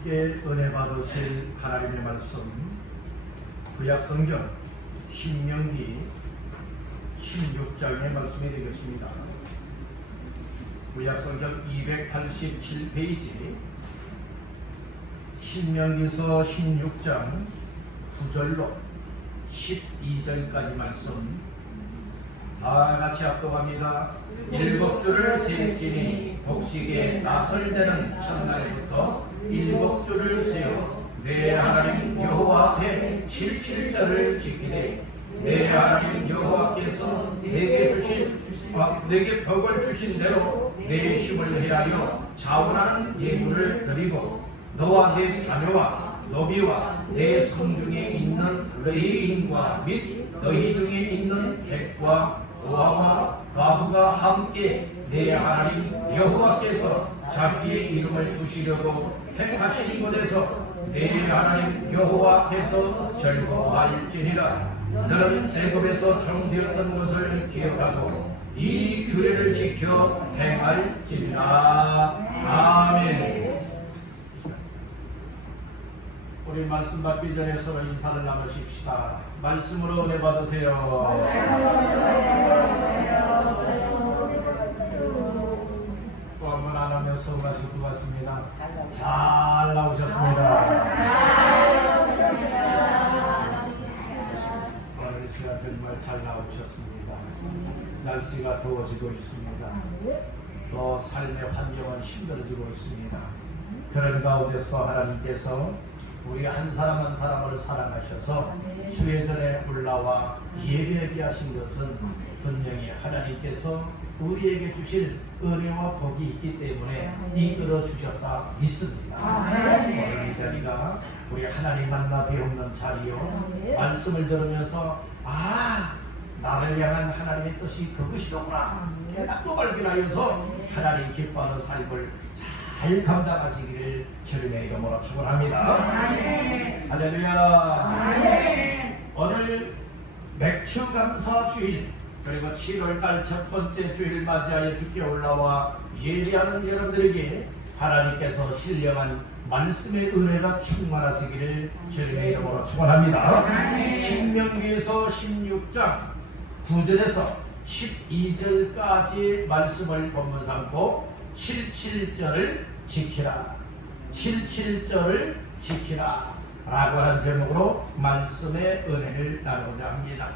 함께 은혜 받으실 하나님의 말씀, 구약성경 신명기 16장의 말씀이 되겠습니다. 구약성경 287페이지 신명기서 16장 9절로 12절까지 말씀 다 같이 합독합니다. 일곱 줄을 세지니 곡식에 나설 때는 첫날부터 일곱 줄을 세워 내 하나님 여호와 앞에 77절을 지키되 내 하나님 여호와께서 내게 복을 주신 대로 내 힘을 헤아려 자원하는 예물을 드리고 너와 내 자녀와 너비와 내 성중에 있는 레위인과 및 너희 중에 있는 객과 고아와 과부가 함께 내 하나님 여호와께서 자기의 이름을 두시려고 택하신 곳에서 내 하나님 여호와 앞에서 즐거워할지니라. 너는 애굽에서 종되었던 것을 기억하고 이 규례를 지켜 행할지니라. 아멘. 우리 말씀 받기 전에 서로 인사를 나누십시다. 말씀으로 은혜 받으세요. 또 한 번 안 하면 서운하실 것 같습니다. 잘 나오셨습니다. 오늘 시간 정말 잘 나오셨습니다. 날씨가 더워지고 있습니다. 또 삶의 환경은 힘들어지고 있습니다. 그런 가운데서 하나님께서 우리 한 사람 한 사람을 사랑하셔서 수혜전에 올라와 예배하게 하신 것은 분명히 하나님께서 우리에게 주실 은혜와 복이 있기 때문에 이끌어 주셨다 믿습니다. 오늘 이 자리가 우리 하나님 만나 배우는 자리요, 말씀을 들으면서 나를 향한 하나님의 뜻이 그것이로구나 깨닫고 발견하여서 하나님 기뻐하는 삶을 잘 감당하시기를 주님의 이름으로 축원합니다. 할렐루야. 오늘 맥주감사 주일 그리고 7월달 첫 번째 주일 맞이하여 주께 올라와 예배하는 여러분들에게 하나님께서 신령한 말씀의 은혜가 충만하시기를 주님의 이름으로 축원합니다. 신명기에서 16장 9절에서 12절까지의 말씀을 본문 삼고 77절을 지키라, 77절을 지키라 라고 하는 제목으로 말씀의 은혜를 나누고자 합니다.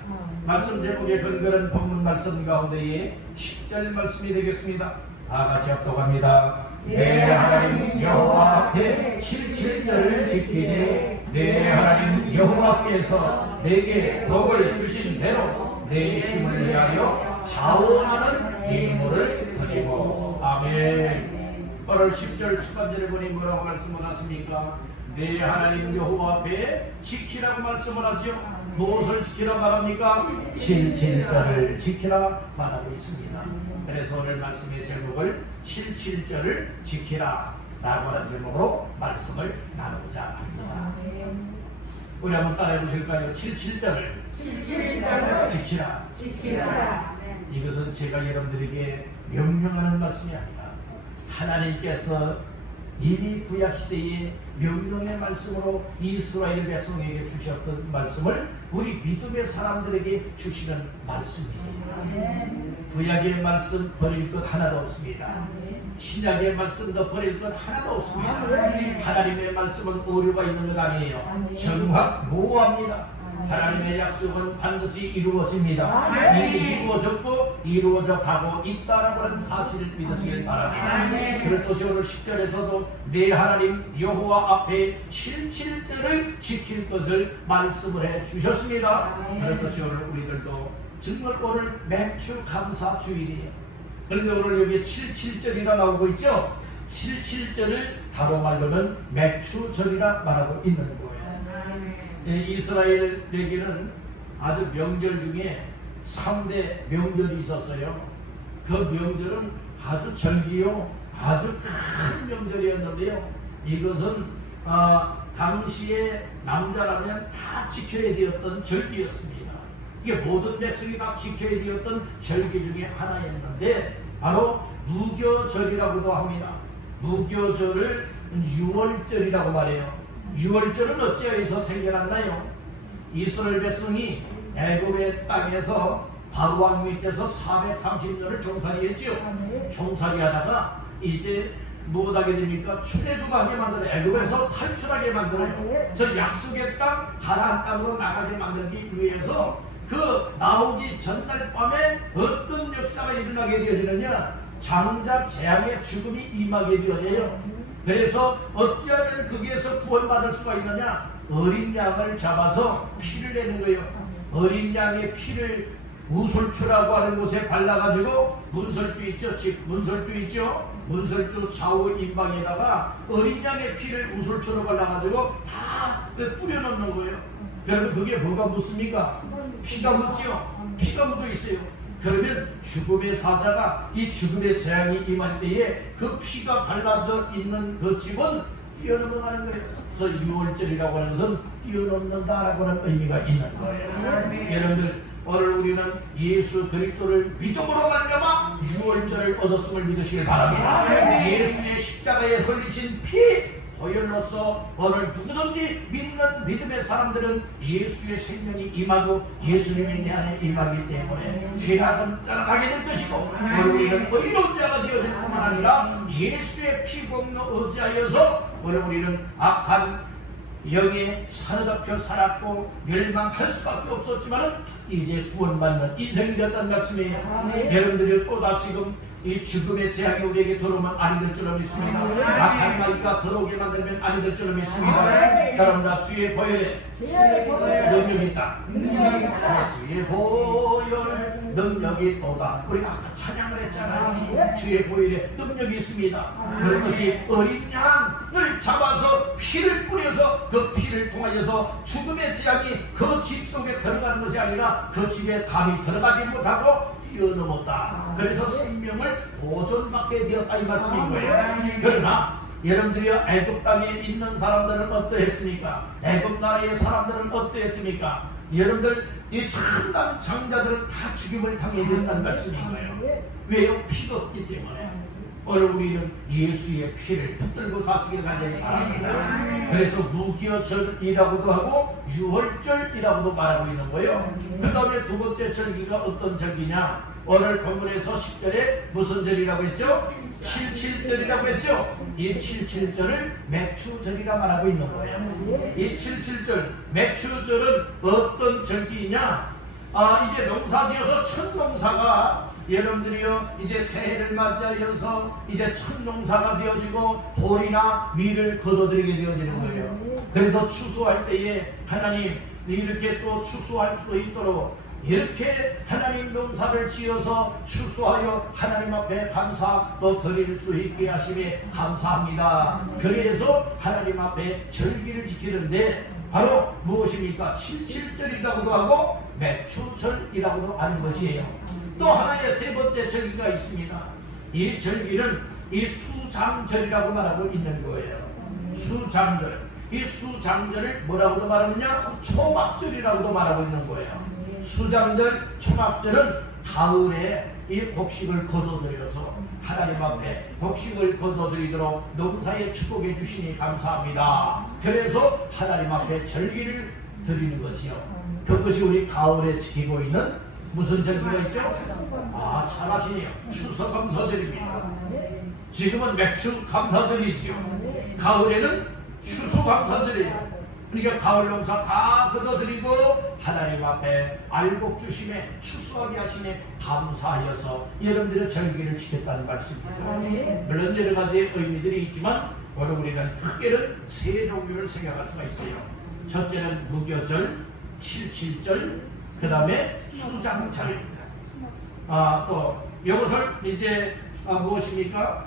말씀 제목의 근거는 본문 말씀 가운데에 10절 말씀이 되겠습니다. 다 같이 합독합니다. 내 하나님 여호와 앞에 77절을 지키되 내 하나님 여호와께서 내게 복을 주신 대로 내 힘을 위하여 자원하는 예물을 드리고. 아멘. 오늘 10절 첫번째를 보니 뭐라고 말씀을 하십니까? 내 하나님 여호와 앞에 지키라고 말씀을 하죠. 무엇을 지키라 말합니까? 77절을 지키라 말하고 있습니다. 그래서 오늘 말씀의 제목을 77절을 지키라 라고 하는 제목으로 말씀을 나누고자 합니다. 우리 한번 따라해 보실까요? 77절을 지키라. 이것은 제가 여러분들에게 명령하는 말씀이 아니라 하나님께서 이미 구약시대의 명령의 말씀으로 이스라엘 백성에게 주셨던 말씀을 우리 믿음의 사람들에게 주시는 말씀이에요. 구약의 말씀 버릴 것 하나도 없습니다. 신약의 말씀도 버릴 것 하나도 없습니다. 하나님의 말씀은 오류가 있는 것 아니에요. 정확무합니다. 하나님의 약속은 반드시 이루어집니다. 이미 이루어졌고 이루어져 가고 있다라고 하는 사실을 믿으시길 바랍니다. 그렇듯이 오늘 10절에서도 내 하나님 여호와 앞에 77절을 지킬 것을 말씀을 해 주셨습니다. 그렇듯이 오늘 우리들도 정말 오늘 맥주 감사 주일이에요. 그런데 오늘 여기 77절이라 나오고 있죠. 77절을 다른 말로는 맥주절이라 말하고 있는 거예요. 이스라엘에게는 아주 명절 중에 3대 명절이 있었어요. 그 명절은 아주 절기요, 아주 큰 명절이었는데요. 이것은 당시에 남자라면 다 지켜야 되었던 절기였습니다. 이게 모든 백성이 다 지켜야 되었던 절기 중에 하나였는데 바로 무교절이라고도 합니다. 무교절을 유월절이라고 말해요. 유월절은 어찌하여서 생겨났나요? 이스라엘 백성이 애굽의 땅에서 바로왕 밑에서 430년을 종살이했지요. 종살이하다가 이제 무엇하게 됩니까? 출애굽하게 만들어요. 애굽에서 탈출하게 만들어요. 그래서 약속의 땅 가나안 땅으로 나가게 만들기 위해서 그 나오기 전날 밤에 어떤 역사가 일어나게 되어지느냐? 장자 재앙의 죽음이 임하게 되어져요. 그래서 어찌하면 거기에서 구원받을 수가 있느냐? 어린 양을 잡아서 피를 내는 거예요. 어린 양의 피를 우솔주라고 하는 곳에 발라가지고 문설주 있죠? 즉 문설주 있죠? 문설주 좌우 임방에다가 어린 양의 피를 우솔주로 발라가지고 다 뿌려놓는 거예요. 그러면 그게 뭐가 묻습니까? 피가 묻지요? 피가 묻어 있어요. 그러면 죽음의 사자가 이 죽음의 재앙이 임할 때에 그 피가 발라져 있는 그 집은 뛰어넘어가는 거예요. 그래서 유월절이라고 하는 것은 뛰어넘는다라고 하는 의미가 있는 거예요. 여러분들 오늘 우리는 예수 그리스도를 믿음으로 말미암아 유월절을 얻었음을 믿으시길 바랍니다. 예수의 십자가에 흘리신 피 보혈로서 오늘 누구든지 믿는 믿음의 사람들은 예수의 생명이 임하고 예수님이 내 안에 임하기 때문에 죄악은 떠나가게 될 것이고 오늘 우리는 의로운 자가 되어질 뿐만 아니라 예수의 피 공로 의지하여서 오늘 우리는 악한 영에 사로잡혀 살았고 멸망할 수밖에 없었지만은 이제 구원받는 인생이 되었다는 말씀이에요. 여러분들이 또다시금 이 죽음의 재앙이 우리에게 들어오면 아니 될 줄로 믿습니다. 악한 마귀가 들어오게 만들면 아니 될 줄로 믿습니다. 여러분들 주의 보혈에 능력이 있다. 주의 보혈 능력이 또다. 우리가 아까 찬양을 했잖아요. 주의 보혈에 능력이 있습니다. 그것이 어린 양을 잡아서 피를 뿌려서 그 피를 통하여서 죽음의 재앙이 그 집 속에 들어가는 것이 아니라 그 집에 감히 들어가지 못하고 뛰어넘었다. 그래서 생명을 보존받게 되었다 이 말씀인 거예요. 그러나 여러분들이 애굽 땅에 있는 사람들은 어떠했습니까? 애굽 나라의 사람들은 어떠했습니까? 여러분들 이 참담 장자들은 다 죽임을 당해야 된다는 말씀인 거예요. 왜요? 피가 없기 때문에. 오늘 우리는 예수의 피를 붙들고 사시길 간절히 바랍니다. 그래서 무교절이라고도 하고 유월절이라고도 말하고 있는 거예요. 그 다음에 두 번째 절기가 어떤 절기냐? 오늘 본문에서 10절에 무슨 절이라고 했죠? 77절이라고 했죠? 이 77절을 맥추절이라 말하고 있는 거예요. 이 77절 맥추절은 어떤 절기이냐? 이제 농사지어서 첫 농사가 여러분들이요 이제 새해를 맞이하여서 이제 첫 농사가 되어지고 돌이나 밀을 거둬들이게 되어지는 거예요. 그래서 추수할 때에 하나님 이렇게 또 추수할 수 있도록 이렇게 하나님 농사를 지어서 추수하여 하나님 앞에 감사 또 드릴 수 있게 하심에 감사합니다. 그래서 하나님 앞에 절기를 지키는데 바로 무엇입니까? 77절이라고도 하고 맥추절이라고도 하는 것이에요. 또 하나의 세 번째 절기가 있습니다. 이 절기는 이 수장절이라고 말하고 있는 거예요. 수장절. 이 수장절을 뭐라고도 말하느냐? 초막절이라고도 말하고 있는 거예요. 수장절, 초막절은 가을에 이 곡식을 거둬들여서 하나님 앞에 곡식을 거둬들이도록 농사에 축복해 주시니 감사합니다. 그래서 하나님 앞에 절기를 드리는 것이요. 그것이 우리 가을에 지키고 있는 무슨 절기가 있죠? 잘하시네요. 추수감사절입니다. 지금은 맥추감사절이지요. 가을에는 추수감사절이에요. 그러니까 가을 농사 다 거둬들이고 하나님 앞에 알곡 주심에 추수하게 하심에 감사하여서 여러분들의 절기를 지켰다는 말씀입니다. 물론 여러 가지 의미들이 있지만 오늘 우리는 크게는 세 종류를 생각할 수가 있어요. 첫째는 무교절, 77절, 그 다음에 수장절. 또 이것을 이제 무엇입니까?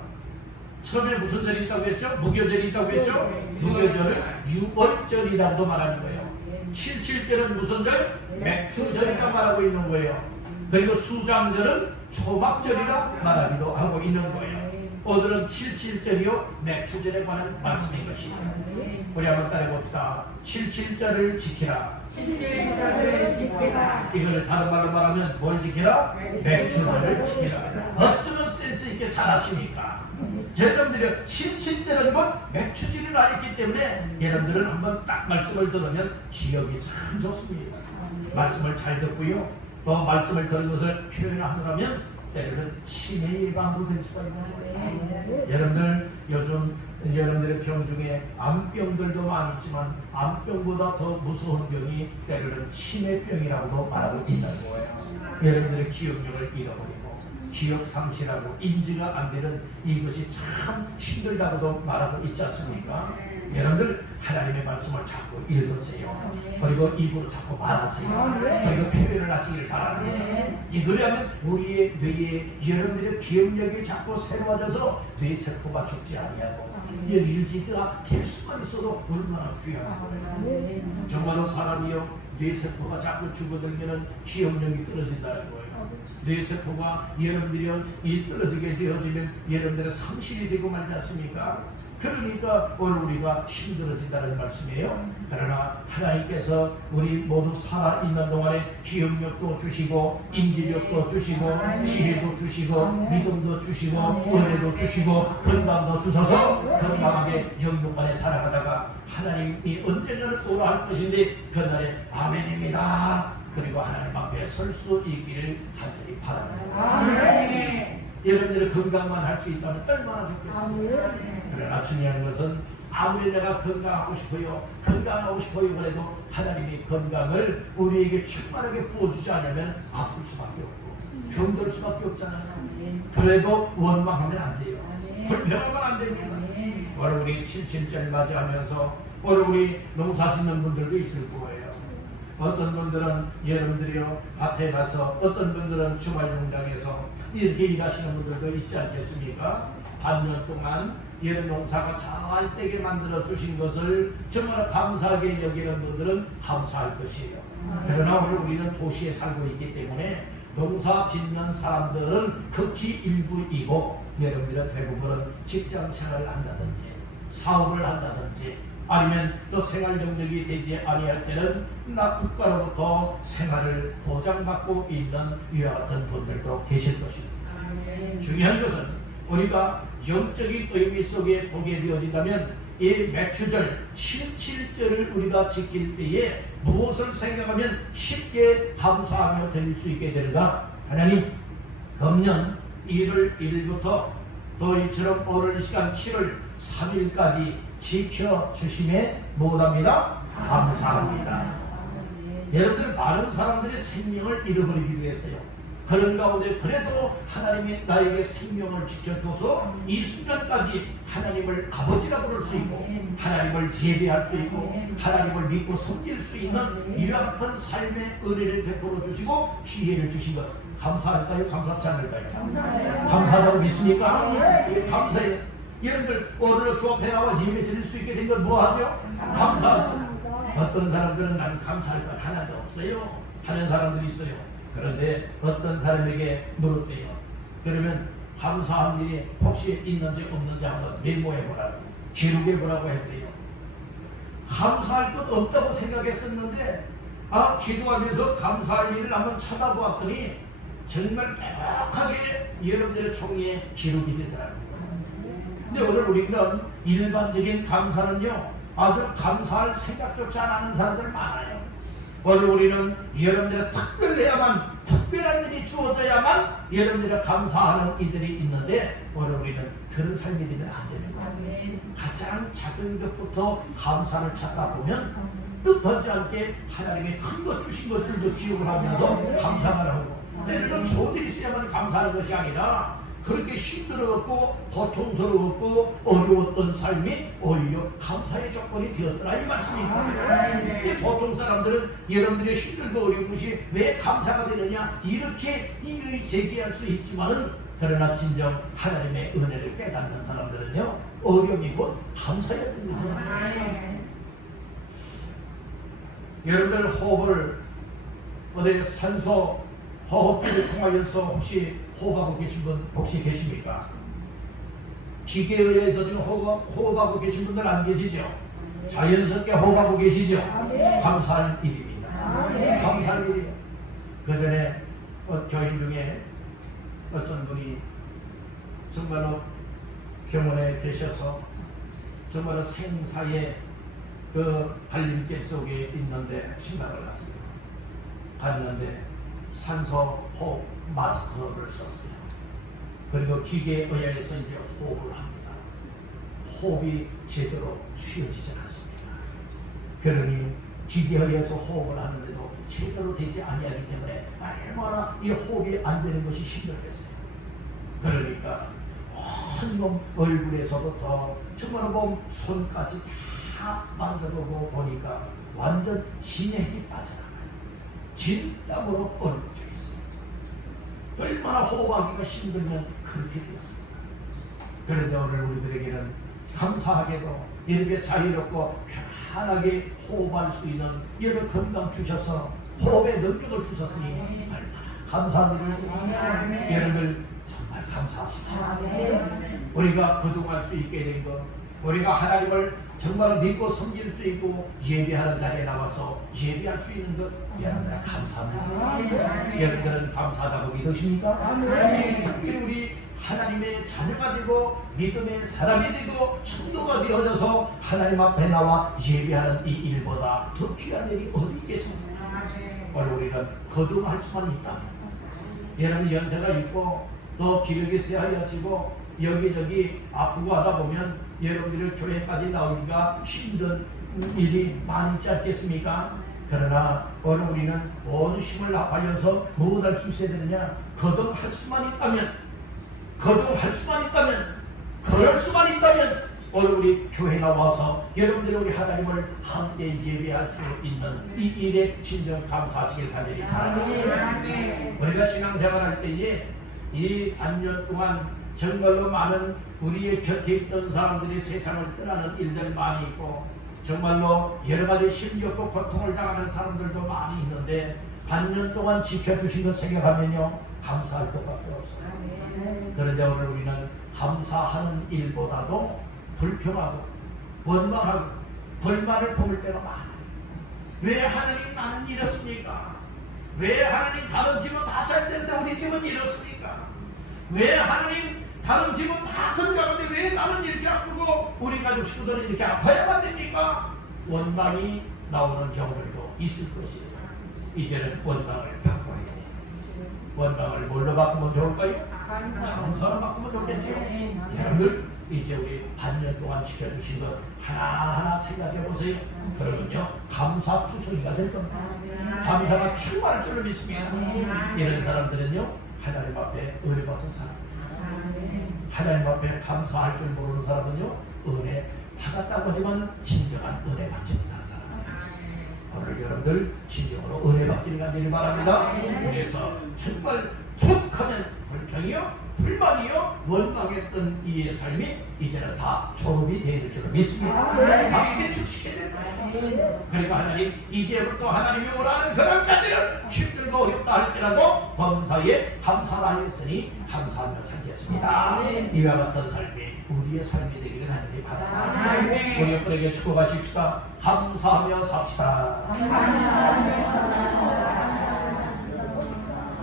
처음에 무슨 절이 있다고 했죠? 무교절이 있다고 했죠? 무교절을 유월절이라고도 말하는 거예요. 77절은 무슨 절? 맥추절이라 말하고 있는 거예요. 그리고 수장절은 초막절이라 말하기도 하고 있는 거예요. 오늘은 77절이요 맥추절에 관한 말씀인 것이에요. 우리 한번 따라해봅시다. 77절을 지키라. 77절을 지키라. 이거를 다른 말로 말하면 뭘 지키라? 맥추절을 지키라. 어쩌면 센스 있게 잘하십니까? 여러분들이 77절은 곧 맺혀지는 아이기 때문에 여러분들은 한번 딱 말씀을 들으면 기억이 참 좋습니다. 말씀을 잘 듣고요. 또 말씀을 들은 것을 표현하느라면 때로는 치매 예방도 될 수가 있는. 여러분들 요즘 여러분들의 병 중에 암병들도 많이 있지만 암병보다 더 무서운 병이 때로는 치매병이라고도 말하고 있는 거예요. 여러분들의 기억력을 잃어버리고 기억 상실하고 인지가 안 되는 이것이 참 힘들다고도 말하고 있지 않습니까? 여러분들 하나님의 말씀을 자꾸 읽으세요. 그리고 입으로 자꾸 말하세요. 그리고 표현을 하시길 바랍니다. 이거라면 우리의 뇌에 여러분들의 기억력이 자꾸 새로워져서 뇌세포가 죽지 아니하고 유지가 될 수만 있어도 얼마나 귀한 거예요. 정말로 사람이요 뇌세포가 자꾸 죽어들면 기억력이 떨어진다는 거예요. 뇌세포가 여러분들이 이 떨어지게 되어지면 여러분들의 상실이 되고 말지 않습니까? 그러니까 오늘 우리가 힘들어진다는 말씀이에요. 그러나 하나님께서 우리 모두 살아있는 동안에 기억력도 주시고 인지력도 주시고 지혜도 주시고 믿음도 주시고 은혜도 주시고 건강도 주셔서 건강하게 영육 안에 살아가다가 하나님이 언젠가는 오라 할 것인데 그날에 아멘입니다. 그리고 하나님 앞에 설 수 있기를 간절히 바랍니다. 여러분들의 건강만 할 수 있다면 얼마나 좋겠습니까? 그러나 중요한 것은 아무리 내가 건강하고 싶어요 그래도 하나님이 건강을 우리에게 충만하게 부어주지 않으면 아플 수밖에 없고 병들 수밖에 없잖아요. 그래도 원망하면 안 돼요. 불평하면 안 됩니다. 오늘 우리 77절 맞이하면서 오늘 우리 농사 짓는 분들도 있을 거예요. 어떤 분들은 여러분들이요 밭에 가서 어떤 분들은 주말 농장에서 이렇게 일하시는 분들도 있지 않겠습니까? 반년 동안 이런 농사가 잘 되게 만들어 주신 것을 정말 감사하게 여기는 분들은 감사할 것이에요. 그러나 오늘 우리는 도시에 살고 있기 때문에 농사 짓는 사람들은 극히 일부이고 여러분들은 대부분은 직장 생활을 한다든지 사업을 한다든지 아니면 또 생활 경력이 되지 아니할 때는 국가로부터 생활을 보장받고 있는 이와 같은 분들도 계실 것입니다. 중요한 것은 우리가 영적인 의미 속에 보게 되어진다면 이 매추절 77절을 우리가 지킬 때에 무엇을 생각하면 쉽게 감사하며 드릴 수 있게 되는가? 하나님 금년 1월 1일부터 또 이처럼 오늘 시간 7월 3일까지 지켜주심에 뭐합니다? 감사합니다. 여러분들 많은 사람들이 생명을 잃어버리기도 했어요. 그런 가운데 그래도 하나님이 나에게 생명을 지켜줘서 이 순간까지 하나님을 아버지라 부를 수 있고 하나님을 예배할 수 있고 하나님을 믿고 섬길 수 있는 이와 같은 삶의 은혜를 베풀어 주시고 기회를 주신 것 감사할까요? 감사치 않을까요? 감사하다고 믿습니까? 예, 감사해요. 여러분들 오늘 주 앞에 나와 예배 드릴 수 있게 된 건 뭐하죠? 감사하죠. 어떤 사람들은 난 감사할 것 하나도 없어요 하는 사람들이 있어요. 그런데 어떤 사람에게 물었대요. 그러면 감사한 일이 혹시 있는지 없는지 한번 메모해 보라고 기록해 보라고 했대요. 감사할 것 없다고 생각했었는데 기도하면서 감사할 일을 한번 찾아보았더니 정말 빼곡하게 여러분들의 종이에 기록이 되더라고요. 근데 오늘 우리는 일반적인 감사는요 아주 감사할 생각조차 안 하는 사람들 많아요. 오늘 우리는 여러분들의 특별한 일이 주어져야만 여러분들의 감사하는 이들이 있는데 오늘 우리는 그런 삶이 되면 안 되는 거예요. 가장 작은 것부터 감사를 찾다 보면 뜻하지 않게 하나님의 큰 것 주신 것들도 기억을 하면서 감사를 하고 때로는 좋은 일이 있어야만 감사하는 것이 아니라 그렇게 힘들었고 고통스러웠고 어려웠던 삶이 오히려 감사의 조건이 되었더라 이 말씀입니다. 보통 사람들은 여러분들의 힘들고 어려운 것이 왜 감사가 되느냐 이렇게 이의 제기할 수 있지만은 그러나 진정 하나님의 은혜를 깨닫는 사람들은요 어려움이 곧 감사해야 되는 사람들이에요. 여러분들 호흡을 어디 산소 호흡기를 통하여서 혹시 호흡하고 계신 분 혹시 계십니까? 기계에 의해서 지금 호흡하고 계신 분들 안 계시죠? 자연스럽게 호흡하고 계시죠? 감사할 일입니다. 감사할 일이에요. 그 전에 교인 중에 어떤 분이 정말로 병원에 계셔서 정말 생사의 그 갈림길 속에 있는데 심각을 났어요. 갔는데 산소 호흡 마스크를 썼어요. 그리고 기계에 의해서 이제 호흡을 합니다. 호흡이 제대로 쉬어지지 않습니다. 그러니 기계에 의해서 호흡을 하는데도 제대로 되지 아니하기 때문에 얼마나 이 호흡이 안 되는 것이 힘들겠어요. 그러니까 온몸 얼굴에서부터 정말 몸 손까지 다 만져보고 보니까 완전 진액이 빠져나가요. 진땀으로 얼룩져 있어요. 얼마나 호흡하기가 힘들면 그렇게 되었습니다. 그런데 오늘 우리들에게는 감사하게도 이렇게 자유롭고 편안하게 호흡할 수 있는 이런 건강 주셔서 호흡의 능력을 주셨으니 얼마나 감사드립니다. 여러분들 정말 감사하십시오. 우리가 거듭할 수 있게 된 것, 우리가 하나님을 정말 믿고 섬길 수 있고 예배하는 자리에 나와서 예배할 수 있는 것, 여러분들 감사합니다. 여러분들은 감사하다고 믿으십니까? 특별히 우리 하나님의 자녀가 되고 믿음의 사람이 되고 충도가 되어져서 하나님 앞에 나와 예배하는 이 일보다 더 귀한 일이 어디 있겠습니까? 오늘 우리는 거듭할 수만 있다면, 여러분 연세가 있고 또 기력이 쇠하여지고 여기저기 아프고 하다 보면 여러분들이 교회까지 나오기가 힘든 일이 많이 있지 않겠습니까? 그러나 오늘 우리는 온 힘을 합하여서 무엇 할 수 있어야 되느냐? 거듭할 수만 있다면, 거듭할 수만 있다면, 그럴 수만 있다면 오늘 우리 교회 나와서 여러분들이 우리 하나님을 함께 예배할 수 있는 이 일에 진정 감사하시길 간절히 바랍니다. 우리가 신앙생활할 때에 이 반년 동안 정말로 많은 우리의 곁에 있던 사람들이 세상을 떠나는 일들 많이 있고 정말로 여러 가지 힘겹고 고통을 당하는 사람들도 많이 있는데 반년 동안 지켜주신 것 생각하면요 감사할 것밖에 없어요. 그런데 오늘 우리는 감사하는 일보다도 불평하고 원망하고 벌만을 품을 때가 많아요. 왜 하나님 나는 이렇습니까? 왜 하나님 다른 집은 다 잘 되는데 우리 집은 이렇습니까? 왜 하나님 다른 집은 다 건강한데 왜 나는 이렇게 아프고 우리 가족 식구들은 이렇게 아파야만 됩니까? 원망이 나오는 경우들도 있을 것이에요. 이제는 원망을 바꿔야 돼요. 원망을 뭘로 바꾸면 좋을까요? 감사로 바꾸면 좋겠지요. 여러분들 이제 우리 반년 동안 지켜주신 것 하나하나 생각해 보세요. 그러면요 감사투성이가 될 겁니다. 감사가 충만할 줄을 믿습니다. 이런 사람들은요 하나님 앞에 은혜 받은 사람이에요. 하나님 앞에 감사할 줄 모르는 사람은요 은혜 받았다고 하지만 진정한 은혜 받지 못한 사람이에요. 오늘 여러분들 진정으로 은혜 받기를 간절히 바랍니다. 그래서 정말 툭하면 불평이요 불만이요 원망했던 이의 삶이 이제는 다 졸업이 되는 줄로 믿습니다. 다 퇴출시켜야 되는 거예요. 그리고 하나님 이제부터 하나님이 오라는 그날까지는 힘들고 어렵다 할지라도 범사에 감사라 했으니 감사하며 살겠습니다. 이와 같은 삶이 우리의 삶이 되기를 간절히 바랍니다. 우리 여러분에게 축복하십시다. 감사하며 삽시다.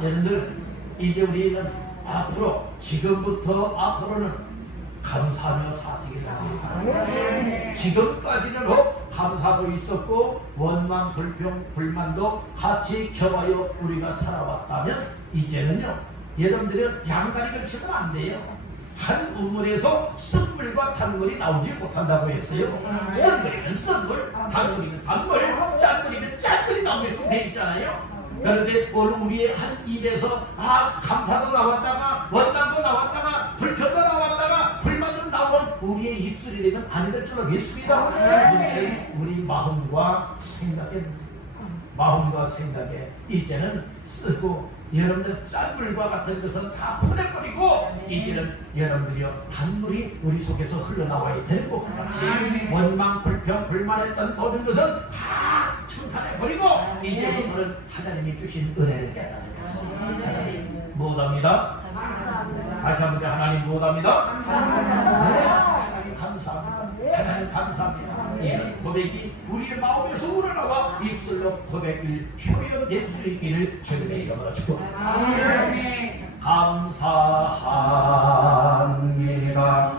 여러분들 이제 우리는 앞으로 지금부터 앞으로는 감사하며 사시기를 바랍니다. 지금까지는 감사도 있었고 원망 불평 불만도 같이 겹하여 우리가 살아왔다면 이제는요 여러분들은 양다리를 치면 안 돼요. 한 우물에서 쓴물과 단물이 나오지 못한다고 했어요. 쓴물이면 쓴물, 단물이면 단물, 짠물이면 짠물이 나오게끔 돼 있잖아요. 그런데 오늘 우리의 한 입에서 감사도 나왔다가 원망도 나왔다가 불평도 나왔다가 불만도 나온 우리의 입술이 되면 안 될 줄로 믿습니다. 문제는 우리 마음과 생각의 문제예요. 마음과 생각에 이제는 쓰고 여러분들 짠물과 같은 것은 다 보내버리고 이제는 여러분들이요 단물이 우리 속에서 흘러나와야 되는 것 같이 원망 불평 불만했던 모든 것은 다 청산해버리고 이제부터는 하나님이 주신 은혜를 깨달으면서 하나님 무엇합니다? 다시 한번 하나님 무엇합니다? 하나님 감사합니다. 하나님 감사합니다. 이런 고백이 우리의 마음에서 우러나와 입술로 고백을 표현될 수 있기를 주님의 이름으로 축복합니다. 감사합니다.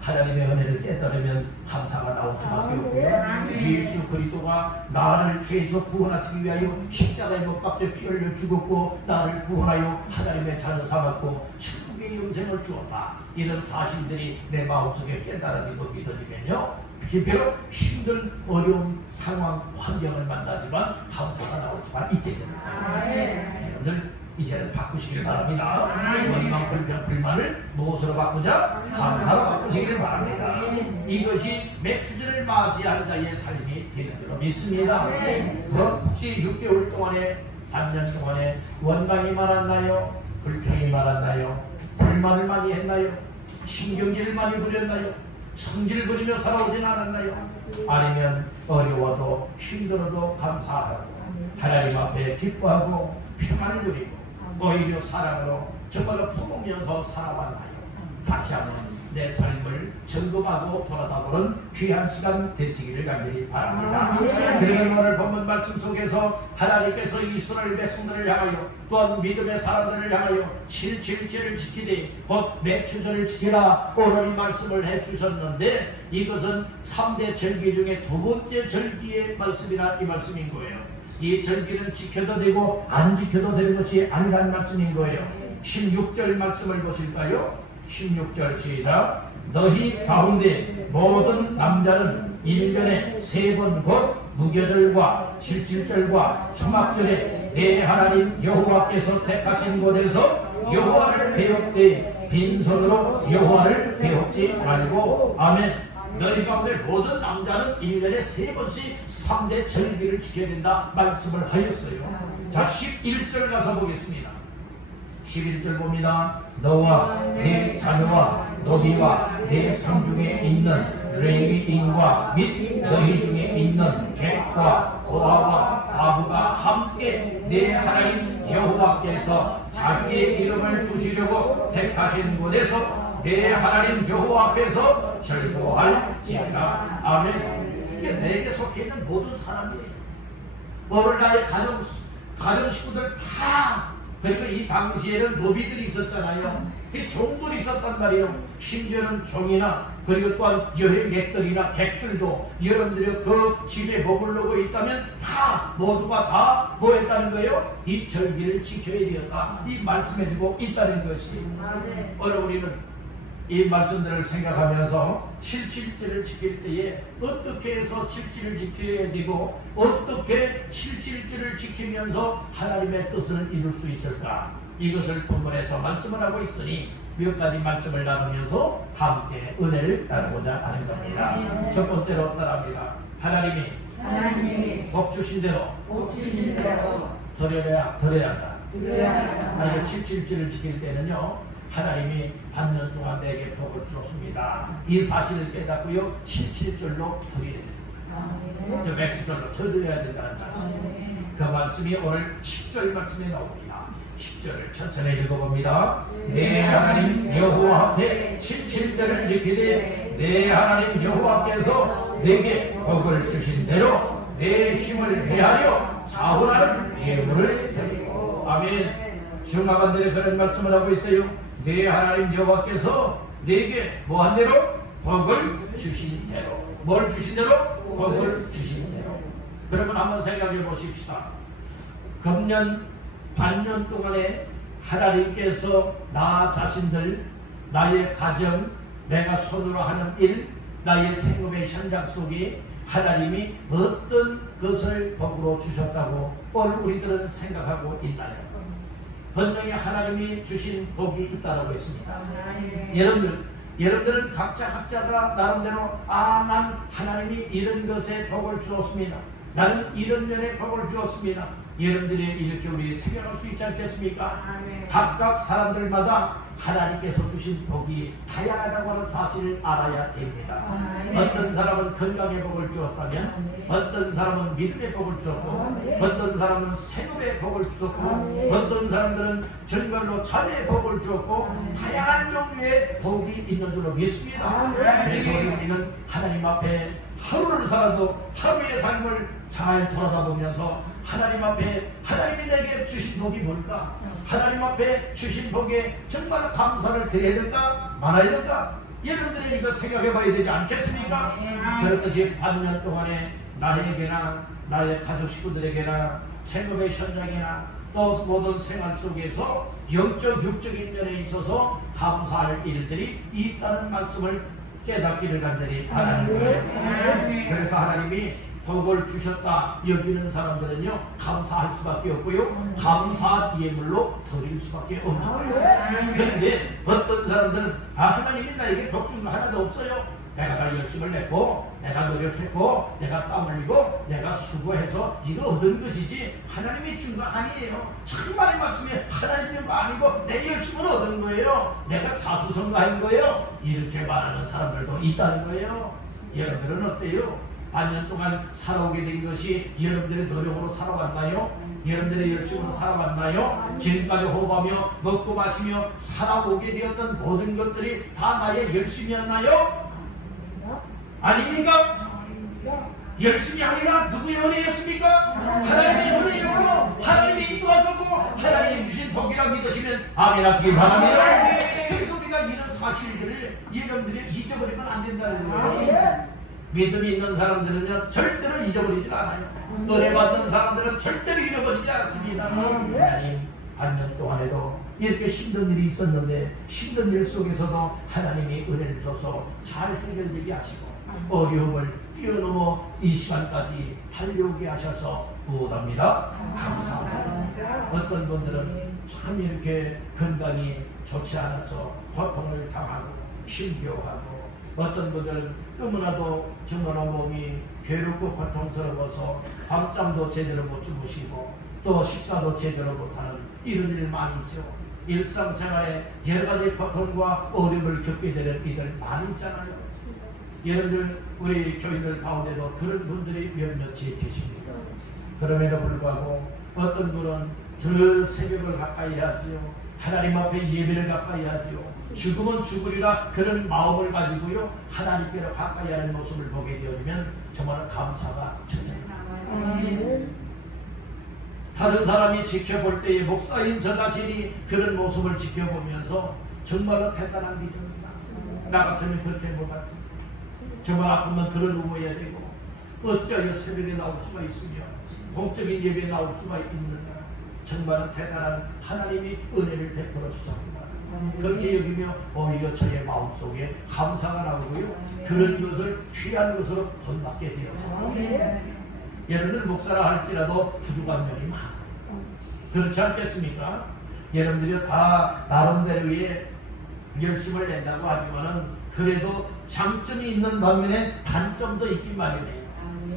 하나님의 은혜를 깨달으면 감사가 나올 수밖에 없고요. 예수 그리스도가 나를 죄에서 구원하시기 위하여 십자가에 못 박혀 피 흘려 죽었고 나를 구원하여 하나님의 자녀 삼았고 천국의 영생을 주었다. 이런 사실들이 내 마음속에 깨달아지고 믿어지면요, 비록 힘든 어려운 상황 환경을 만나지만 감사가 나올 수가 있게 됩니다. 여러분들 이제는 바꾸시길 바랍니다. 원망 불평 불만을 무엇으로 바꾸자? 감사로 바꾸시길 바랍니다. 이것이 매추절을 맞이한 자의 삶이 되는 줄로 믿습니다. 그럼 혹시 6개월 동안에, 반년 동안에 원망이 많았나요? 불평이 많았나요? 불만을 많이 했나요? 신경질을 많이 부렸나요? 성질을 부리며 살아오진 않았나요? 아니면 어려워도 힘들어도 감사하고 하나님 앞에 기뻐하고 평안을 누리고 오히려 사랑으로 정말로 품으면서 살아왔나요? 다시 한번 내 삶을 점검하고 돌아다보는 귀한 시간 되시기를 간절히 바랍니다. 그러면 오늘 본문 말씀 속에서 하나님께서 이스라엘 백성들을 향하여 또한 믿음의 사람들을 향하여 7.7절을 지키되 곧 매추절을 지키라 오늘 이 말씀을 해주셨는데, 이것은 3대 절기 중에 두 번째 절기의 말씀이라 이 말씀인 거예요. 이 절기는 지켜도 되고 안 지켜도 되는 것이 아니라는 말씀인 거예요. 16절 말씀을 보실까요? 16절 시작. 너희 가운데 모든 남자는 1년에 3번 곧 무교절과 7.7절과 초막절에 내 하나님 여호와께서 택하신 곳에서 여호와를 배웁되 빈손으로 여호와를 배웁지 말고. 아멘. 너희 가운데 모든 남자는 1년에 3번씩 3대 절기를 지켜야 된다 말씀을 하였어요. 자, 11절 가서 보겠습니다. 11절 봅니다. 너와 내 자녀와 노비와 내 성중에 있는 레위인과 및 너희 중에 있는 객과 고아와 과부가 함께 내 하나님 여호와께서 자기의 이름을 두시려고 택하신 곳에서 내 하나님 여호와 앞에서 절거할지어다. 아멘. 이게 내게 속해 있는 모든 사람이에요. 오늘 나의 가정 식구들 다, 그리고 이 당시에는 노비들이 있었잖아요. 이 종들이 있었단 말이에요. 심지어는 종이나 그리고 또한 여행객들이나 객들도 여러분들이 그 집에 머물러고 있다면 다 모두가 다 뭐 했다는 거예요? 이 절기를 지켜야 되었다. 이 말씀해주고 있다는 것이. 오늘 우리는 이 말씀들을 생각하면서 7.7절을 지킬 때에 어떻게 해서 7.7을 지켜야 되고 어떻게 7.7절을 지키면서 하나님의 뜻을 이룰 수 있을까? 이것을 본문에서 말씀을 하고 있으니 몇 가지 말씀을 나누면서 함께 은혜를 나누고자 하는 겁니다. 첫 번째로 따라합니다. 하나님이 복 주신 대로 드려야 한다. 하나님의 7.7절을 지킬 때는요, 하나님이 반년 동안 내게 복을 주었습니다. 이 사실을 깨닫고요, 7.7절로 드려야 됩니다. 저 매추절로 드려야 된다는 말씀이에요. 그 말씀이 오늘 10절 말씀에 나옵니다. 10절을 천천히 읽어봅니다. 내 하나님 여호와 앞에 7.7절을 지키되 내 하나님 여호와께서 내게 복을 주신 대로 내 힘을 헤아려 사후나는 예물을 드리고. 아멘. 중화관들이 그런 말씀을 하고 있어요. 내 하나님 여호와께서 내게 뭐한 대로? 복을 주신 대로. 뭘 주신 대로? 복을 주신 대로. 그러면 한번 생각해 보십시다. 금년 반년 동안에 하나님께서 나 자신들, 나의 가정, 내가 손으로 하는 일, 나의 생업의 현장 속에 하나님이 어떤 것을 복으로 주셨다고 오늘 우리들은 생각하고 있나요? 분명히 하나님이 주신 복이 있다고 했습니다. 여러분들은 각자가 나름대로 난 하나님이 이런 것에 복을 주었습니다. 나는 이런 면에 복을 주었습니다. 여러분들이 이렇게 우리 생각할 수 있지 않겠습니까? 각각 사람들마다 하나님께서 주신 복이 다양하다고 하는 사실을 알아야 됩니다. 어떤 사람은 건강의 복을 주었다면 어떤 사람은 믿음의 복을 주었고 어떤 사람은 생업의 복을 주었고 어떤 사람들은 정말로 자녀의 복을 주었고 다양한 종류의 복이 있는 줄로 믿습니다. 그래서 우리는 하나님 앞에 하루를 살아도 하루의 삶을 잘 돌아다보면서 하나님 앞에 하나님이 내게 주신 복이 뭘까? 하나님 앞에 주신 복에 정말 감사를 드려야 될까? 말아야 될까? 여러분들이 이거 생각해 봐야 되지 않겠습니까? 그렇듯이 반년 동안에 나에게나 나의 가족 식구들에게나 생업의 현장이나 또 모든 생활 속에서 영적 육적인 면에 있어서 감사할 일들이 있다는 말씀을 깨닫기를 간절히 바라는 거예요. 그래서 하나님이 복을 주셨다 여기는 사람들은요 감사할 수밖에 없고요 감사 예물로 드릴 수밖에 없는 거예요. 그런데 어떤 사람들은 하나님이 나에게 복 준 거 하나도 없어요. 내가 열심을 냈고 내가 노력했고 내가 땀 흘리고 내가 수고해서 이거 얻은 것이지 하나님이 준 거 아니에요. 정말 말씀에 하나님이 준 거 아니고 내 열심을 얻은 거예요. 내가 자수성가한 거예요. 이렇게 말하는 사람들도 있다는 거예요. 여러분들은 어때요? 반년 동안 살아오게 된 것이 여러분들의 노력으로 살아왔나요? 여러분들의 열심으로 살아왔나요? 지금까지 호흡하며 먹고 마시며 살아오게 되었던 모든 것들이 다 나의 열심이었나요? 아닙니까? 열심이 아니라 누구의 은혜였습니까? 하나님의 은혜였고 하나님의 인도하셨고 하나님이 주신 복이라 믿으시면 아멘 하시기 바랍니다. 그래서 우리가 이런 사실들을 여러분들이 잊어버리면 안 된다는 거예요. 믿음이 있는 사람들은요 절대로 잊어버리지 않아요. 은혜 받는 사람들은 절대로 잃어버리지 않습니다. 하나님 반년 동안에도 이렇게 힘든 일이 있었는데 힘든 일 속에서도 하나님이 은혜를 주셔서 잘 해결되게 하시고 어려움을 뛰어넘어 이 시간까지 달려오게 하셔서 무엇합니다? 감사합니다. 어떤 분들은 참 이렇게 건강이 좋지 않아서 고통을 당하고 힘겨워하고 어떤 분들은 너무나도 정말 몸이 괴롭고 고통스러워서 밤잠도 제대로 못 주무시고 또 식사도 제대로 못하는 이런 일 많이 있죠. 일상생활에 여러 가지 고통과 어려움을 겪게 되는 이들 많이 있잖아요. 여러분들 우리 교인들 가운데도 그런 분들이 몇몇이 계십니다. 그럼에도 불구하고 어떤 분은 늘 새벽을 가까이 하지요. 하나님 앞에 예배를 가까이 하지요. 죽으면 죽으리라 그런 마음을 가지고요 하나님께로 가까이 하는 모습을 보게 되어지면 정말 감사가 천장입니다. 다른 사람이 지켜볼 때에 목사인 저 자신이 그런 모습을 지켜보면서 정말로 대단한 믿음이다. 나 같으면 그렇게 못할 텐데 정말 아프면 들어누워야 되고 어찌하여 새벽에 나올 수가 있으며 공적인 예배에 나올 수가 있느냐. 정말 대단한 하나님이 은혜를 베풀어 주셨습니다. 그렇게 여기며 오히려 저의 마음속에 감사가 나오고요 그런 것을 귀한 것으로 본받게 되어서 여러분들 목사라 할지라도 부족한 면이 많아요. 그렇지 않겠습니까? 여러분들이 다 나름대로의 열심을 낸다고 하지만은 그래도 장점이 있는 반면에 단점도 있긴 마련이에요.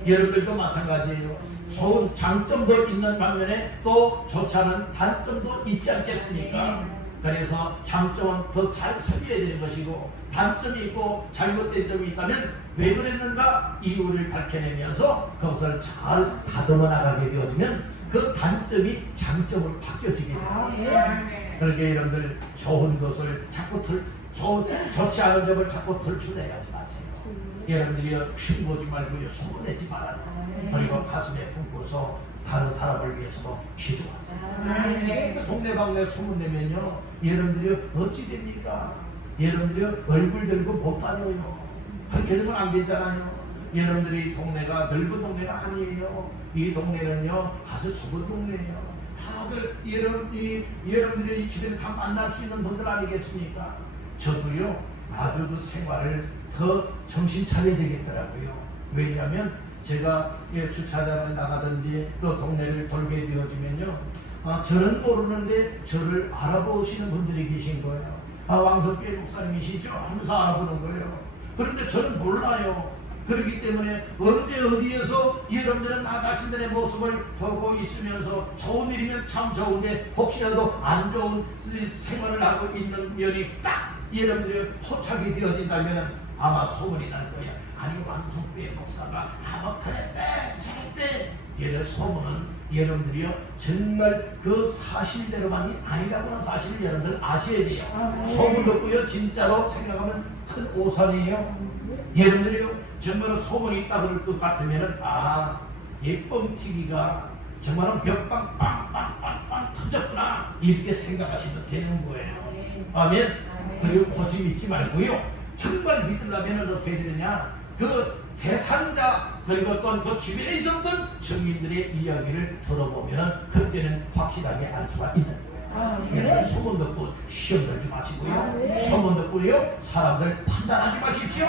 여러분들도 마찬가지예요. 좋은 장점도 있는 반면에 또 좋지 않은 단점도 있지 않겠습니까? 그래서 장점은 더 잘 살려야 되는 것이고 단점이 있고 잘못된 점이 있다면 왜 그랬는가 이유를 밝혀내면서 그것을 잘 다듬어 나가게 되어지면 그 단점이 장점으로 바뀌어지게 돼요. 그러게 여러분들 좋은 것을 자꾸 좋지 않은 점을 자꾸 덜쳐내지 마세요. 여러분들이 흉보지 말고요 소문내지 말아요. 그리고 가슴에 품고서 다른 사람을 위해서도 기도하세요. 동네방네 소문내면요 여러분들이 어찌 됩니까? 여러분들이 얼굴 들고 못 다녀요. 그렇게 되면 안 되잖아요. 여러분들이 동네가 넓은 동네가 아니에요. 이 동네는요 아주 좁은 동네예요. 다들 여러분들이 이 집에는 다 만날 수 있는 분들 아니겠습니까? 저도요 아주 그 생활을 더 정신 차려야 되겠더라고요. 왜냐하면 제가 주차장을 나가든지 또 동네를 돌게 되어지면요 저는 모르는데 저를 알아보시는 분들이 계신 거예요. 왕석길 목사님이시죠? 하면서 알아보는 거예요. 그런데 저는 몰라요. 그렇기 때문에 언제 어디에서 여러분들은 나 자신들의 모습을 보고 있으면서 좋은 일이면 참 좋은데 혹시라도 안 좋은 생활을 하고 있는 면이 딱 여러분들이 포착이 되어진다면 아마 소문이 날 거야. 아니 왕성부의 목사가 아마 그랬대 저랬대. 이런 소문은 여러분들이요 정말 그 사실대로만이 아니라고 하는 사실을 여러분들 아셔야 돼요. 소문 듣고요 진짜로 생각하면 큰 오산이에요. 여러분들이요 정말 소문이 있다 그럴 것 같으면은 이 뻥튀기가 정말 벽방 빵빵빵빵 터졌구나 이렇게 생각하시면 되는 거예요. 아멘. 그리고 고집 잊지 말고요 정말 믿으려면 어떻게 해야 되느냐? 그 대상자 그리고 또한 그 주변에 있었던 증인들의 이야기를 들어보면 그때는 확실하게 알 수가 있는 거예요. 여러분 소문 듣고 시험 들지 마시고요. 소문 듣고요. 사람들 판단하지 마십시오.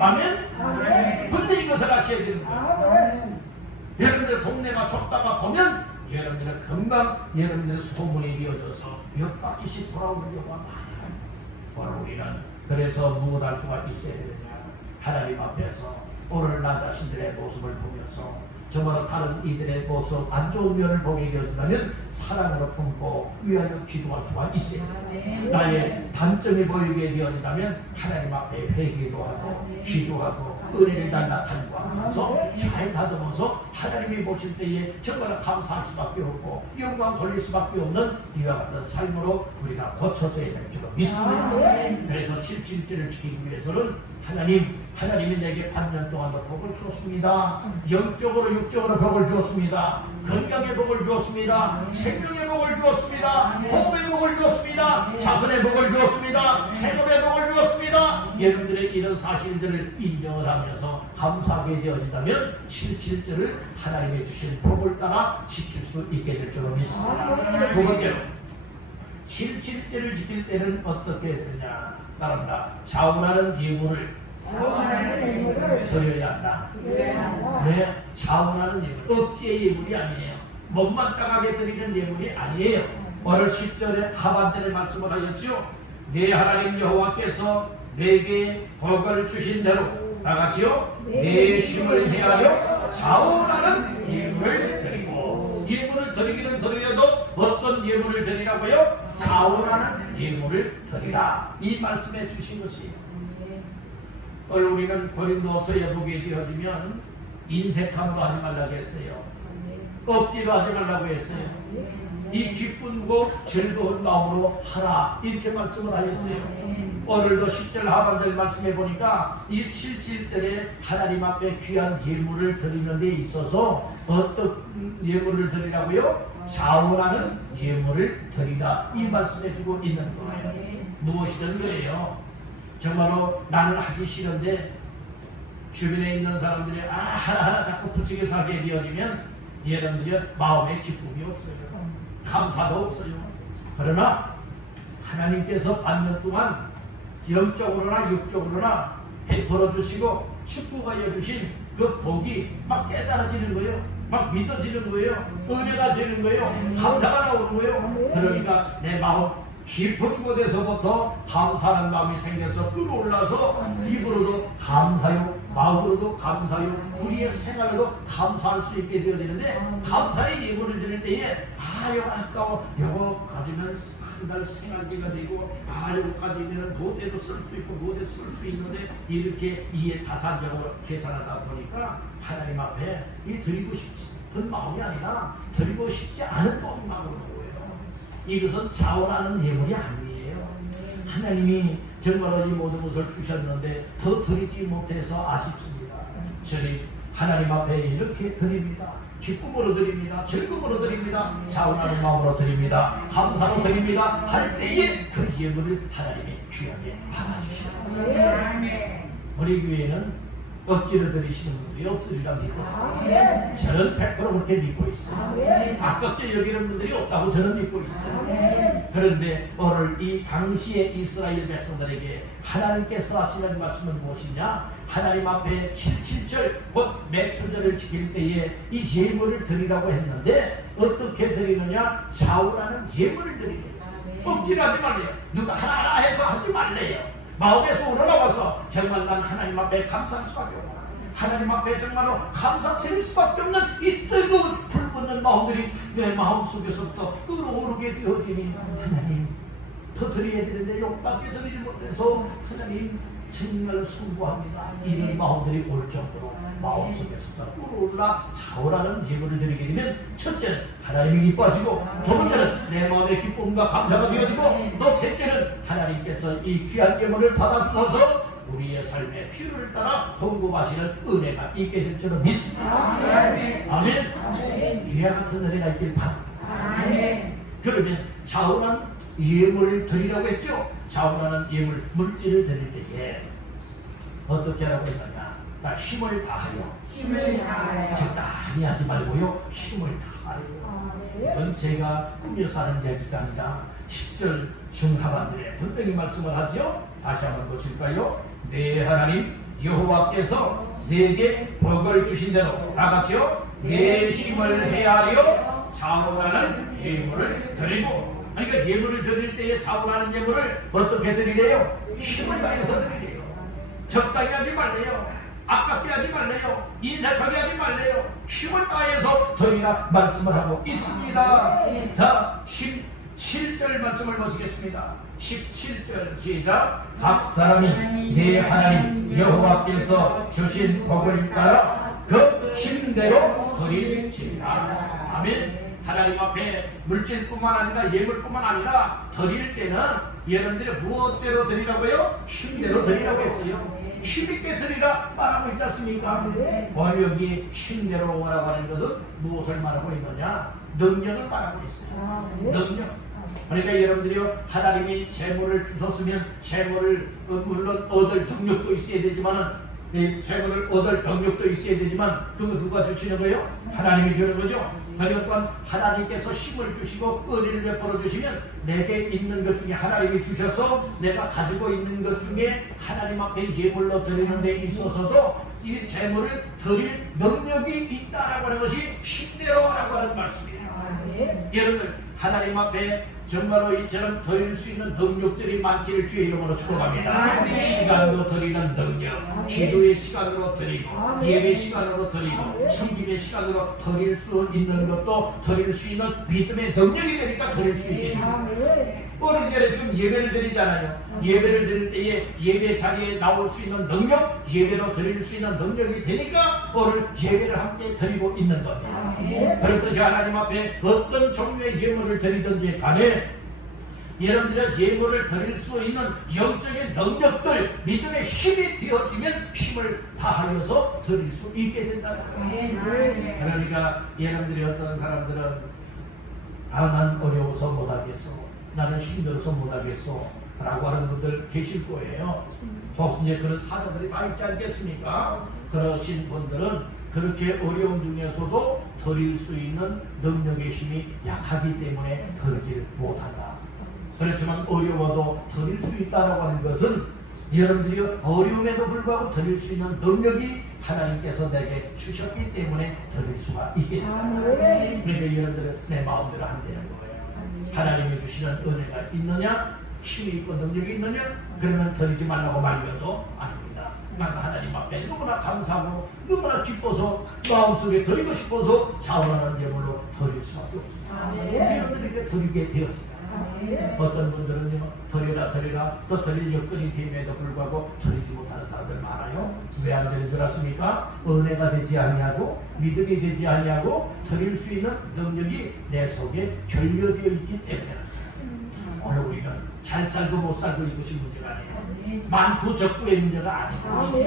아멘. 근데 이것을 아셔야 되는 거예요. 여러분들 동네가 좁다가 보면 여러분들은 금방 여러분들의 소문이 이어져서 몇 바퀴씩 돌아오는 경우가 많아요. 오늘 우리는 그래서 무엇할 수가 있어야 되느냐? 하나님 앞에서 오늘 나 자신들의 모습을 보면서 정말 다른 이들의 모습 안 좋은 면을 보게 되어진다면 사랑으로 품고 위하여 기도할 수가 있어요. 나의 단점이 보이게 되어진다면 하나님 앞에 회개도 하고 기도하고 은혜를 나타내고 하면서 잘 다듬어서 하나님이 보실 때에 정말 감사할 수밖에 없고 영광 돌릴 수밖에 없는 이와 같은 삶으로 우리가 고쳐져야 될 줄 믿습니다. 그래서 77제를 지키기 위해서는 하나님이 내게 반년 동안도 복을 주었습니다. 영적으로 육적으로 복을 주었습니다. 건강의 복을 주었습니다. 생명의 복을 주었습니다. 호흡의 복을 주었습니다. 자손의 복을 주었습니다. 생업의 복을 주었습니다. 여러분들의 이런 사실들을 인정을 하면서 감사하게 되어진다면 77절을 하나님의 주신 복을 따라 지킬 수 있게 될 줄로 믿습니다. 두 번째로 77절을 지킬 때는 어떻게 해야 되느냐? 따릅니다. 자원하는 예물을 드려야 한다. 네, 자원하는 예물. 억지의 예물이 아니에요. 못마땅하게 드리는 예물이 아니에요. 오늘 10절에 하반절에 말씀을 하였죠. 내 하나님 여호와께서 내게 복을 주신 대로 다 같이요. 내 힘을 헤아려 자원하는 예물을 드리고, 예물을 드리기는 드려도 어떤 예물을 드리라고요? 자원하는 예물을 드리라. 이 말씀에 주신 것이에요. 오늘 우리는 고린도서에 보게 되어지면 인색함으로 하지 말라고 했어요. 억지로 하지 말라고 했어요. 이 기쁘고 즐거운 마음으로 하라, 이렇게 말씀을 하셨어요. 오늘도 10절 하반절 말씀해 보니까 이 77절에 하나님 앞에 귀한 예물을 드리는 데 있어서 어떤 예물을 드리라고요? 자원하는 예물을 드리라, 이 말씀해 주고 있는 거예요. 무엇이든 그래요. 정말로 나는 하기 싫은데 주변에 있는 사람들이 하나하나 자꾸 부추겨서 하게 되어지면 여러분들이 마음에 기쁨이 없어요. 감사도 없어요. 그러나 하나님께서 반년 동안 영적으로나 육적으로나 베풀어 주시고 축복하여 주신 그 복이 막 깨달아지는 거예요. 막 믿어지는 거예요. 은혜가 되는 거예요. 감사가 나오는 거예요. 그러니까 내 마음 깊은 곳에서부터 감사하는 마음이 생겨서 끌어올라서 입으로도 감사요, 마음으로도 감사요, 우리의 생활에도 감사할 수 있게 되어지는데, 감사의 예물을 드릴 때에 이거 아까워, 이거 가지면 한 달 생활비가 되고, 이거 가지면 노대도 쓸 수 있고 노대 쓸 수 있는데, 이렇게 이해타산적으로 계산하다 보니까 하나님 앞에 이 드리고 싶은 마음이 아니라 드리고 싶지 않은 마음이 나오는 거예요. 이것은 자원하는 예물이 아니에요. 하나님이 정말로 이 모든 것을 주셨는데 더 드리지 못해서 아쉽습니다. 저희 하나님 앞에 이렇게 드립니다. 기쁨으로 드립니다. 즐거움으로 드립니다. 자원하는 마음으로 드립니다. 감사로 드립니다. 할 때에 그 예물을 하나님이 귀하게 받아주시옵니다. 우리 교회는 억지로 드리시는 분들이 없으리라 믿어요. 저는 100% 그렇게 믿고 있어요. 아깝게 여기는 분들이 없다고 저는 믿고 있어요. 그런데 오늘 이 당시의 이스라엘 백성들에게 하나님께서 하시는 말씀은 무엇이냐? 하나님 앞에 77절 곧 매초절을 지킬 때에 이 예물을 드리라고 했는데 어떻게 드리느냐? 자원하는 예물을 드리래요. 억지로 하지 말래요. 누가 하나하나 해서 하지 말래요. 마음에서 우러나와서 정말 난 하나님 앞에 감사할 수밖에 없구나, 하나님 앞에 정말로 감사드릴 수밖에 없는 이 뜨거운 불붙는 마음들이 내 마음속에서부터 끌어오르게 되어지니, 하나님 더 드려야 되는데 욕밖에 드리지 못해서 하나님 정말 송구합니다. 이런 마음들이 올 정도로 마음속에서부터 끌어올라 자원하는 예물을 드리게 되면, 첫째는 하나님이 기뻐하시고, 두 번째는 내 마음의 기쁨과 감사가 되어지고, 또 셋째는 하나님께서 이 귀한 예물을 받아주셔서 우리의 삶의 필요를 따라 공급하시는 은혜가 있게 될 줄을 믿습니다. 아멘. 이와 같은 은혜가 있길 바랍니다. 그러면 자원한 예물을 드리라고 했죠. 자원하는 예물, 물질을 드릴 때에 어떻게 하라고 했느냐? 나 힘을 다하여. 힘을 다하여. 적당히 하지 말고요. 힘을 다하여. 이건 제가 꾸며서 하는 얘기가 아니라 10절 중하반절에 분명히 말씀을 하죠. 다시 한번 보실까요? 내 하나님 여호와께서 내게 복을 주신 대로 다 같이요. 내 힘을 헤아려 자원하는 예물을 드리고. 그러니까 예물을 드릴 때에 자원하는 예물을 어떻게 드리래요? 힘을 다해서 드리래요. 적당히 하지 말래요. 아깝게 하지 말래요. 인색하게 하지 말래요. 힘을 다해서 드리라 말씀을 하고 있습니다. 자, 17절 말씀을 보시겠습니다. 17절 시작. 각 사람이 내 하나님 여호와께서 주신 복을 따라 그 힘대로 드릴지니라. 아멘. 하나님 앞에 물질뿐만 아니라 예물뿐만 아니라 드릴 때는 여러분들이 무엇대로 드리라고요? 힘대로 드리라고 했어요. 힘있게 드리라 말하고 있지 않습니까? 오늘 여기 힘대로 오라고 하는 것은 무엇을 말하고 있느냐? 능력을 말하고 있어요. 능력. 그러니까 여러분들이요, 하나님이 재물을 주셨으면 재물을 물론 얻을 능력도 있어야 되지만은 재물을 얻을 능력도 있어야 되지만 그거 누가 주시는 거예요? 하나님이 주는 거죠. 그리고 또한 하나님께서 힘을 주시고 은혜를 베풀어 주시면 내게 있는 것 중에 하나님이 주셔서 내가 가지고 있는 것 중에 하나님 앞에 예물로 드리는 데 있어서도 이 재물을 드릴 능력이 있다라고 하는 것이 힘내로라고 하는 말씀이에요. 여러분들 하나님 앞에 정말로 이처럼 드릴 수 있는 능력들이 많기를 주의 이름으로 축복합니다. 시간도 드리는 능력, 기도의 시간으로 드리고 예배 시간으로 드리고 섬김의 시간으로 드릴 수 있는 것도 드릴 수 있는 믿음의 능력이 되니까 드릴 수 있게 됩니다. 어느 전에 지금 예배를 드리잖아요. 예배를 드릴 때에 예배 자리에 나올 수 있는 능력, 예배로 드릴 수 있는 능력이 되니까 오늘 예배를 함께 드리고 있는 겁니다. 그렇듯이 하나님 앞에 어떤 종류의 예물을 드리든지 간에 여러분들의 예물을 드릴 수 있는 영적인 능력들, 믿음의 힘이 되어지면 힘을 다하여서 드릴 수 있게 된다는 거예요. 그러니까 여러분들이 어떤 사람들은 난 어려워서 못하겠어, 나는 힘들어서 못하겠어 라고 하는 분들 계실 거예요. 혹시 이제 그런 사람들이 다 있지 않겠습니까? 그러신 분들은 그렇게 어려움 중에서도 드릴 수 있는 능력의 힘이 약하기 때문에 드리질 못한다. 그렇지만 어려워도 드릴 수 있다고 하는 것은 여러분들이 어려움에도 불구하고 드릴 수 있는 능력이 하나님께서 내게 주셨기 때문에 드릴 수가 있게 된다. 그러니까 여러분들은 내 마음대로 안 되는 거예요. 하나님이 주시는 은혜가 있느냐, 힘이 있고 능력이 있느냐, 그러면 드리지 말라고 말려도 아닙니다. 나는 하나님 앞에 너무나 감사하고 너무나 기뻐서 마음속에 드리고 싶어서 자원하는 예물로 드릴 수밖에 없습니다. 여러분들에게 드리게 되어집니다. 어떤 분들은요, 드리라 또 드릴 여건이 됨에도 불구하고 드리지 못하는 사람들 많아요. 왜 안 되는 줄 아십니까? 은혜가 되지 아니하고 믿음이 되지 아니하고 드릴 수 있는 능력이 내 속에 결여되어 있기 때문에. 오늘 우리는 잘 살고 못 살고 이것이 문제가 아니에요. 많고 적고의 문제가 아니고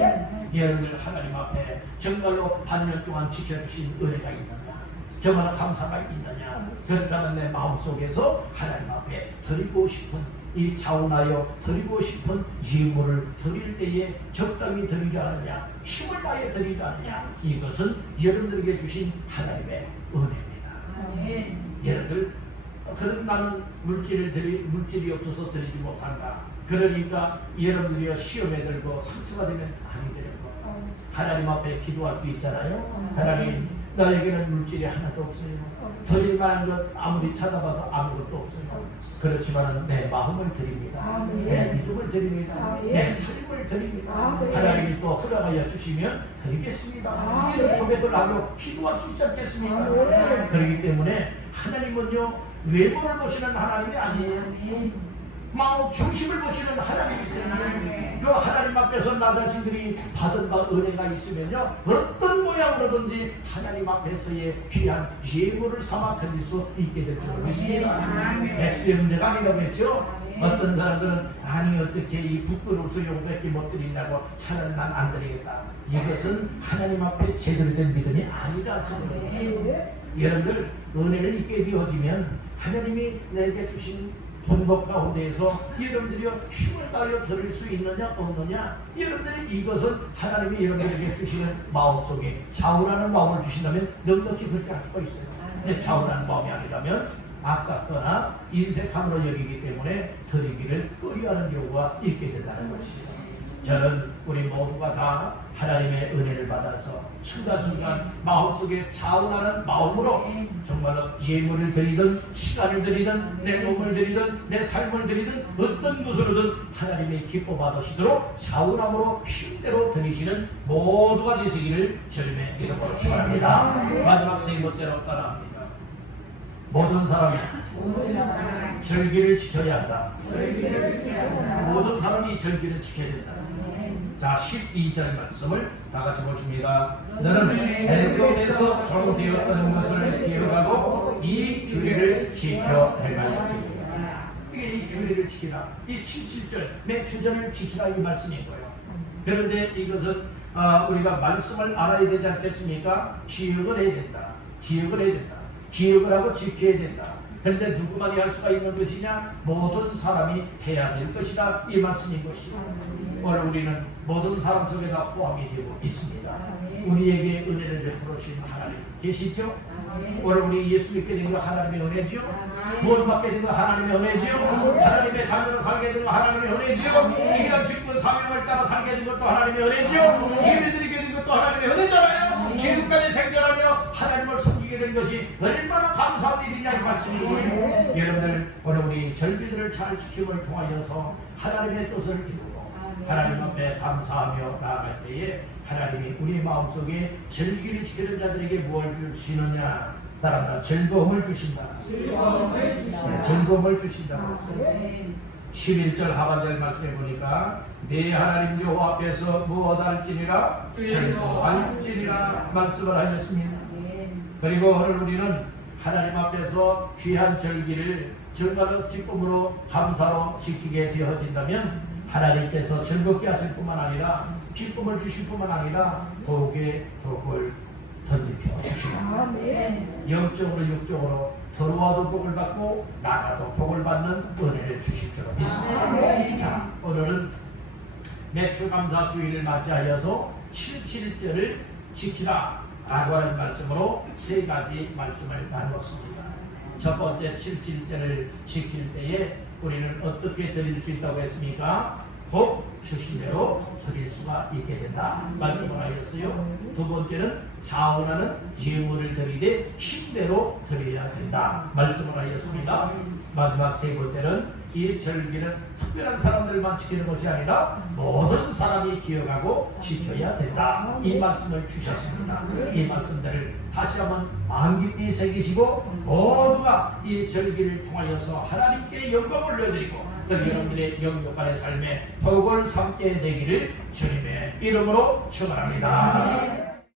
여러분들 하나님 앞에 정말로 반년 동안 지켜주신 은혜가 있느냐, 정말 감사가 있느냐, 그렇다면 내 마음속에서 하나님 앞에 드리고 싶은 이 자원하여 드리고 싶은 예물을 드릴 때에 적당히 드리려 하느냐, 힘을 다해 드리려 하느냐, 이것은 여러분들에게 주신 하나님의 은혜입니다. 여러분들 그런 나는 물질이 없어서 드리지 못한다. 그러니까 여러분들이 시험에 들고 상처가 되면 아니 되는 거예요. 하나님 앞에 기도할 수 있잖아요. 하나님, 나에게는 물질이 하나도 없어요. 드릴 만한 것 아무리 찾아봐도 아무것도 없어요. 그렇지만 내 마음을 드립니다. 내 믿음을 드립니다. 내 삶을 드립니다. 하나님이 또 허락하여 주시면 드리겠습니다. 이런 고백을 하며 기도할 수 있지 않겠습니까? 그렇기 때문에 하나님은요, 외모를 보시는 하나님이 아니에요. 마음 중심을 보시는 하나님이세요. 그 하나님 앞에서 나 자신들이 받은 바 은혜가 있으면요, 어떤 모양으로든지 하나님 앞에서의 귀한 예물을 삼아 드릴 수 있게 될 줄 믿습니다. 액수의 문제가 아니라고 했죠. 어떤 사람들은 아니 어떻게 이 부끄러워서 용밖에 못 드리냐고 차라리 난 안 드리겠다. 이것은 하나님 앞에 제대로 된 믿음이 아니라서 그래요. 여러분들 은혜를 잊게 되어지면 하나님이 내게 주신 동독 가운데에서 여러분들이 힘을 다하여 들을 수 있느냐 없느냐, 여러분들이 이것은 하나님이 여러분들에게 주시는 마음속에 차오라는 마음을 주신다면 넉넉히 그렇게 할 수가 있어요. 근데 차오라는 마음이 아니라면 아깝거나 인색함으로 여기기 때문에 드리기를 꺼려하는 경우가 있게 된다는 것입니다. 저는 우리 모두가 다 하나님의 은혜를 받아서 순간순간 마음속에 차오르는 마음으로 정말로 예물을 드리든 시간을 드리든 내 몸을 드리든 내 삶을 드리든 어떤 것으로든 하나님의 기뻐 받으시도록 차오름으로 힘대로 드리시는 모두가 되시기를 주님의 이름으로 축원합니다. 마지막 세 번째로 따라합니다. 모든 사람이 절기를 지켜야 한다. 모든 사람이 절기를 지켜야 된다. 자, 12절 말씀을 다 같이 보십니다. 너는 애굽에서 종되었다는 것을 기억하고 이 규례를 지켜 행하였지. 이게 이 규례를 지키라. 이 77절 매주전을 지키라 이 말씀인 거예요. 그런데 이것은 우리가 말씀을 알아야 되지 않겠습니까? 기억을 해야 된다. 기억을 해야 된다. 기억을 하고 지켜야 된다. 그런데 누구만이 할 수가 있는 것이냐? 모든 사람이 해야 될 것이다. 이 말씀인 것이다. 오늘 우리는 모든 사람 속에 다 포함이 되고 있습니다. 우리에게 은혜를 베풀어 주신 하나님 계시죠? 오늘 우리 예수 믿게 된 거 하나님의 은혜죠? 구원 받게 된 거 하나님의 은혜죠? 하나님의 자녀로 살게 된 거 하나님의 은혜죠? 귀한 직분 사명을 따라 살게 된 것도 하나님의 은혜죠? 예배드리게 된 것도 하나님의 은혜잖아요. 지금까지 생존하며 하나님을 섬기게 된 것이 얼마나 감사한 일이냐 이 말씀인 거예요. 여러분들 오늘 우리 절기들을 잘 지킴을 통하여서 하나님의 뜻을 이루고 하나님 앞에 감사하며 나아갈 때에 하나님이 우리 마음속에 절기를 지키는 자들에게 무엇을 주시느냐? 따라서 즐거움을 주신다. 즐거움을 주신다고 했어요. 11절 하반절 말씀해 보니까 내 하나님 여호와 앞에서 무엇할지니라 즐거워할지니라 말씀을 하셨습니다. 그리고 오늘 우리는 하나님 앞에서 귀한 절기를 정말로 기쁨으로 감사로 지키게 되어진다면 하나님께서 즐겁게 하실 뿐만 아니라 기쁨을 주실 뿐만 아니라 복의 복을 덧입혀 주시옵니다. 영적으로 육적으로 들어와도 복을 받고 나가도 복을 받는 은혜를 주실 줄 믿습니다. 자, 오늘은 매출감사 주일을 맞이하여서 77절을 지키라 라고 하는 말씀으로 세 가지 말씀을 나누었습니다. 첫 번째 77절을 지킬 때에 우리는 어떻게 드릴 수 있다고 했습니까? 복 주신 대로 드릴 수가 있게 된다 말씀을 하였어요. 두 번째는 자원하는 예물을 드리되 힘대로 드려야 된다 말씀을 하였습니다. 마지막 세 번째는 이 절기는 특별한 사람들만 지키는 것이 아니라 모든 사람이 기억하고 지켜야 된다 이 말씀을 주셨습니다. 이 말씀들을 다시 한번 마음 깊이 새기시고 모두가 이 절기를 통하여서 하나님께 영광을 올려드리고 또 여러분들의 영육간의 삶에 복을 삼게 되기를 주님의 이름으로 축원합니다.